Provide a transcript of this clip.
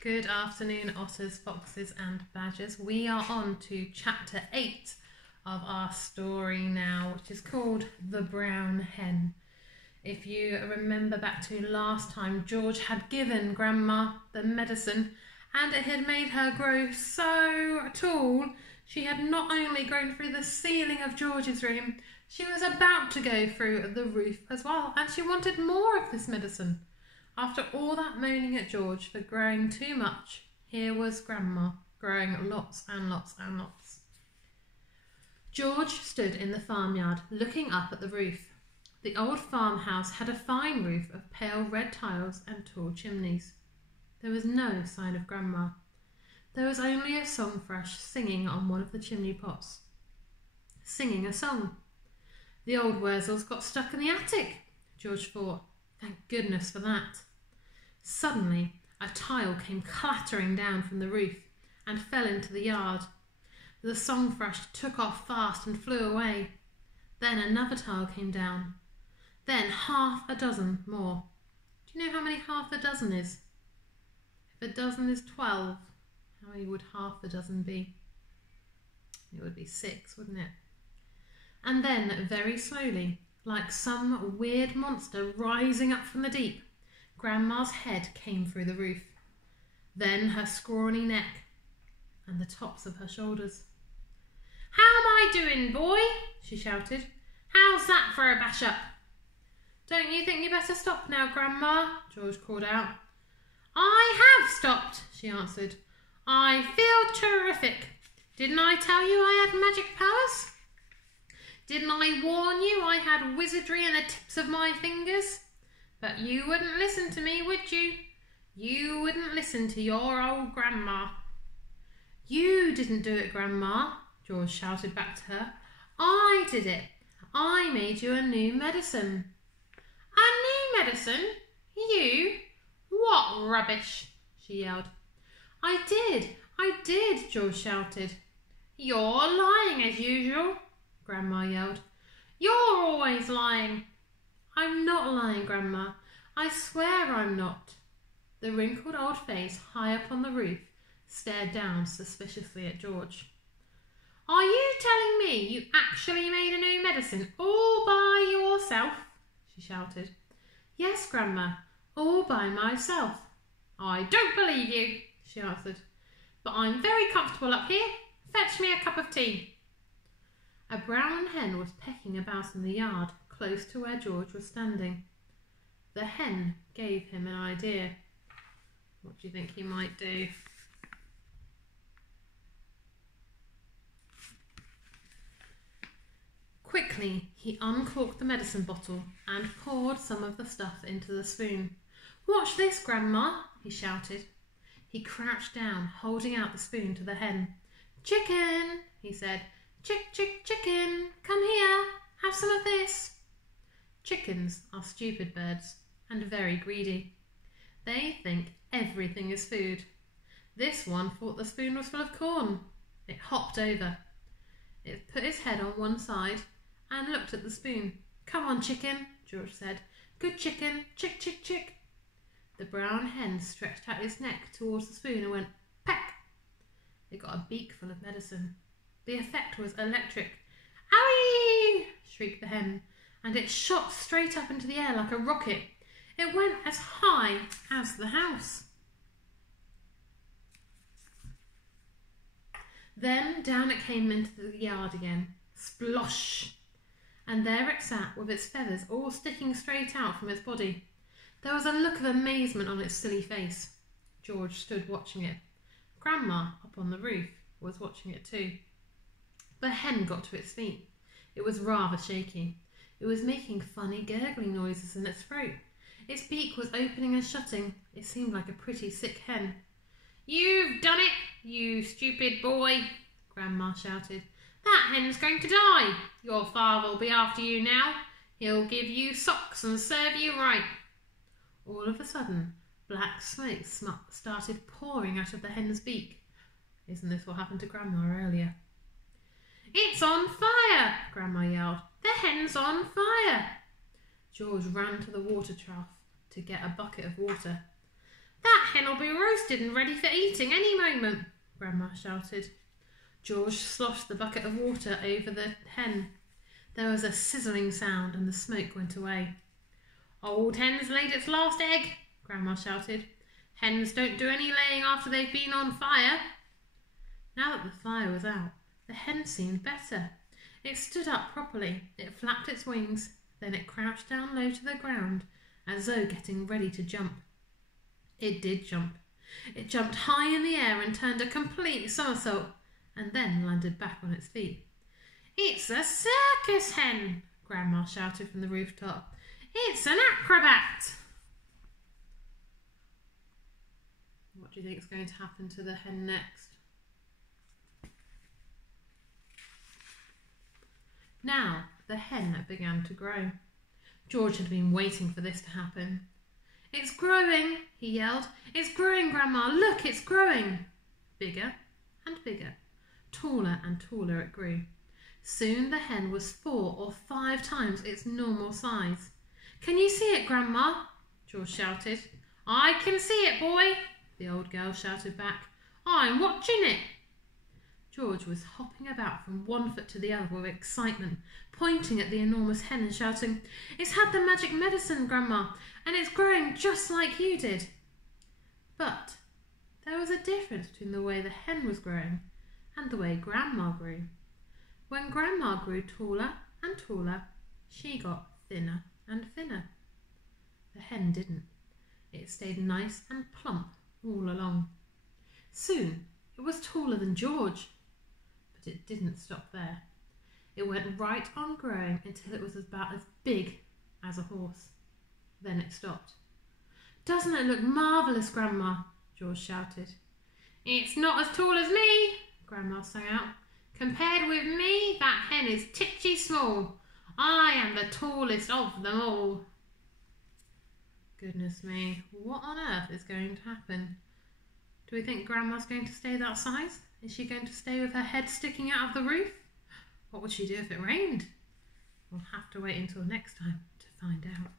Good afternoon, otters, foxes and badgers. We are on to chapter 8 of our story now, which is called The Brown Hen. If you remember back to last time, George had given Grandma the medicine and it had made her grow so tall. She had not only grown through the ceiling of George's room, she was about to go through the roof as well, and she wanted more of this medicine. After all that moaning at George for growing too much, here was Grandma growing lots and lots and lots. George stood in the farmyard looking up at the roof. The old farmhouse had a fine roof of pale red tiles and tall chimneys. There was no sign of Grandma. There was only a song thrush singing on one of the chimney pots. Singing a song. The old Wurzels got stuck in the attic, George thought. Thank goodness for that. Suddenly, a tile came clattering down from the roof and fell into the yard. The song thrush took off fast and flew away. Then another tile came down. Then half a dozen more. Do you know how many half a dozen is? If a dozen is 12, how many would half a dozen be? It would be 6, wouldn't it? And then, very slowly, like some weird monster rising up from the deep, Grandma's head came through the roof. Then her scrawny neck and the tops of her shoulders. "How am I doing, boy?" she shouted. "How's that for a bash up?" "Don't you think you better stop now, Grandma?" George called out. "I have stopped," she answered. "I feel terrific. Didn't I tell you I had magic powers? Didn't I warn you I had wizardry in the tips of my fingers? But you wouldn't listen to me, would you? You wouldn't listen to your old Grandma." "You didn't do it, Grandma," George shouted back to her. "I did it. I made you a new medicine." "A new medicine? You? What rubbish!" she yelled. I did, George shouted. "You're lying as usual," Grandma yelled. "You're always lying." "I'm not lying, Grandma. I swear I'm not." The wrinkled old face high up on the roof stared down suspiciously at George. "Are you telling me you actually made a new medicine all by yourself?" she shouted. "Yes, Grandma, all by myself." "I don't believe you," she answered. "But I'm very comfortable up here. Fetch me a cup of tea." A brown hen was pecking about in the yard, close to where George was standing. The hen gave him an idea. What do you think he might do? Quickly, he uncorked the medicine bottle and poured some of the stuff into the spoon. "Watch this, Grandma," he shouted. He crouched down, holding out the spoon to the hen. "Chicken," he said. "Chick, chick, chicken, come here, have some of this." Chickens are stupid birds and very greedy. They think everything is food. This one thought the spoon was full of corn. It hopped over. It put its head on one side and looked at the spoon. "Come on, chicken," George said. "Good chicken, chick, chick, chick." The brown hen stretched out its neck towards the spoon and went peck. It got a beak full of medicine. The effect was electric. "Owie!" shrieked the hen, and it shot straight up into the air like a rocket. It went as high as the house. Then down it came into the yard again. Splosh! And there it sat with its feathers all sticking straight out from its body. There was a look of amazement on its silly face. George stood watching it. Grandma, up on the roof, was watching it too. The hen got to its feet. It was rather shaky. It was making funny gurgling noises in its throat. Its beak was opening and shutting. It seemed like a pretty sick hen. "You've done it, you stupid boy," Grandma shouted. "That hen's going to die. Your father'll be after you now. He'll give you socks and serve you right." All of a sudden, black smoke started pouring out of the hen's beak. Isn't this what happened to Grandma earlier? "It's on fire!" Grandma yelled. "The hen's on fire!" George ran to the water trough to get a bucket of water. "That hen will be roasted and ready for eating any moment," Grandma shouted. George sloshed the bucket of water over the hen. There was a sizzling sound and the smoke went away. "Old hen's laid its last egg," Grandma shouted. "Hens don't do any laying after they've been on fire." Now that the fire was out, the hen seemed better. It stood up properly, it flapped its wings, then it crouched down low to the ground, as though getting ready to jump. It did jump. It jumped high in the air and turned a complete somersault, and then landed back on its feet. "It's a circus hen," Grandma shouted from the rooftop. "It's an acrobat." What do you think is going to happen to the hen next? Now the hen began to grow. George had been waiting for this to happen. "It's growing," he yelled. "It's growing, Grandma. Look, it's growing." Bigger and bigger, taller and taller it grew. Soon the hen was 4 or 5 times its normal size. "Can you see it, Grandma?" George shouted. "I can see it, boy," the old girl shouted back. "I'm watching it." George was hopping about from one foot to the other with excitement, pointing at the enormous hen and shouting, "It's had the magic medicine, Grandma, and it's growing just like you did." But there was a difference between the way the hen was growing and the way Grandma grew. When Grandma grew taller and taller, she got thinner and thinner. The hen didn't. It stayed nice and plump all along. Soon it was taller than George. But it didn't stop there. It went right on growing until it was about as big as a horse. Then it stopped. "Doesn't it look marvellous, Grandma?" George shouted. "It's not as tall as me," Grandma sang out. "Compared with me, that hen is titchy small. I am the tallest of them all." Goodness me, what on earth is going to happen? Do we think Grandma's going to stay that size? Is she going to stay with her head sticking out of the roof? What would she do if it rained? We'll have to wait until next time to find out.